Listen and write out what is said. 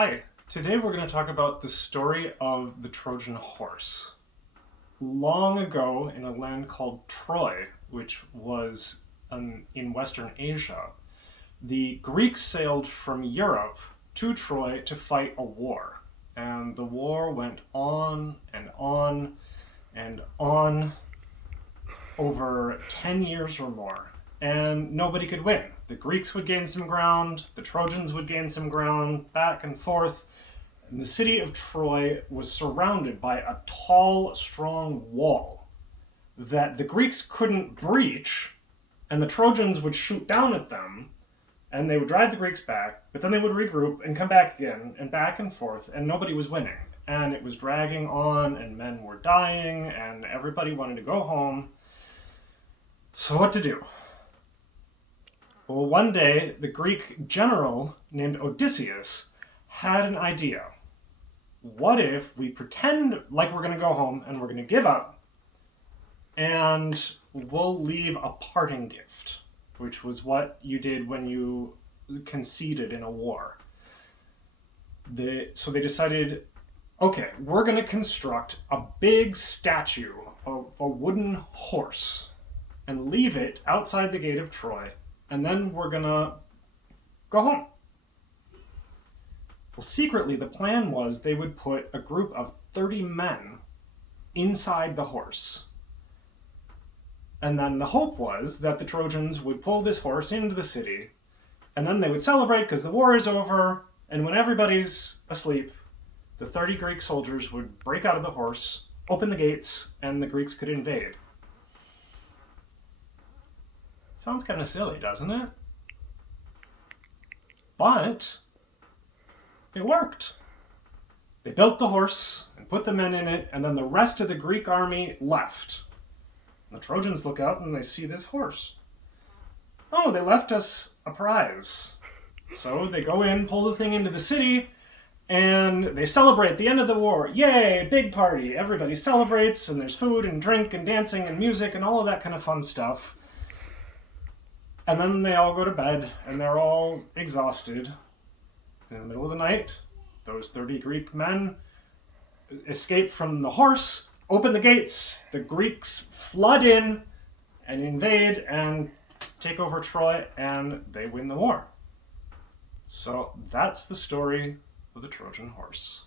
Hi, today we're going to talk about the story of the Trojan Horse. Long ago, in a land called Troy, which was in Western Asia, the Greeks sailed from Europe to Troy to fight a war. And the war went on and on and on over 10 years or more. And nobody could win. The Greeks would gain some ground, the Trojans would gain some ground, back and forth. And the city of Troy was surrounded by a tall, strong wall that the Greeks couldn't breach, and the Trojans would shoot down at them, and they would drive the Greeks back, but then they would regroup and come back again, and back and forth, and nobody was winning. And it was dragging on, and men were dying, and everybody wanted to go home. So what to do? Well, one day, the Greek general named Odysseus had an idea. What if we pretend like we're going to go home and we're going to give up, and we'll leave a parting gift, which was what you did when you conceded in a war. So they decided, okay, we're going to construct a big statue of a wooden horse and leave it outside the gate of Troy, and then we're going to go home. Well, secretly, the plan was they would put a group of 30 men inside the horse. And then the hope was that the Trojans would pull this horse into the city, and then they would celebrate because the war is over, and when everybody's asleep, the 30 Greek soldiers would break out of the horse, open the gates, and the Greeks could invade. Sounds kind of silly, doesn't it? But it worked. They built the horse and put the men in it, and then the rest of the Greek army left. The Trojans look out and they see this horse. Oh, they left us a prize. So they go in, pull the thing into the city, and they celebrate the end of the war. Yay, big party. Everybody celebrates, and there's food and drink and dancing and music and all of that kind of fun stuff. And then they all go to bed, and they're all exhausted. In the middle of the night, those 30 Greek men escape from the horse, open the gates, the Greeks flood in and invade and take over Troy, and they win the war. So that's the story of the Trojan Horse.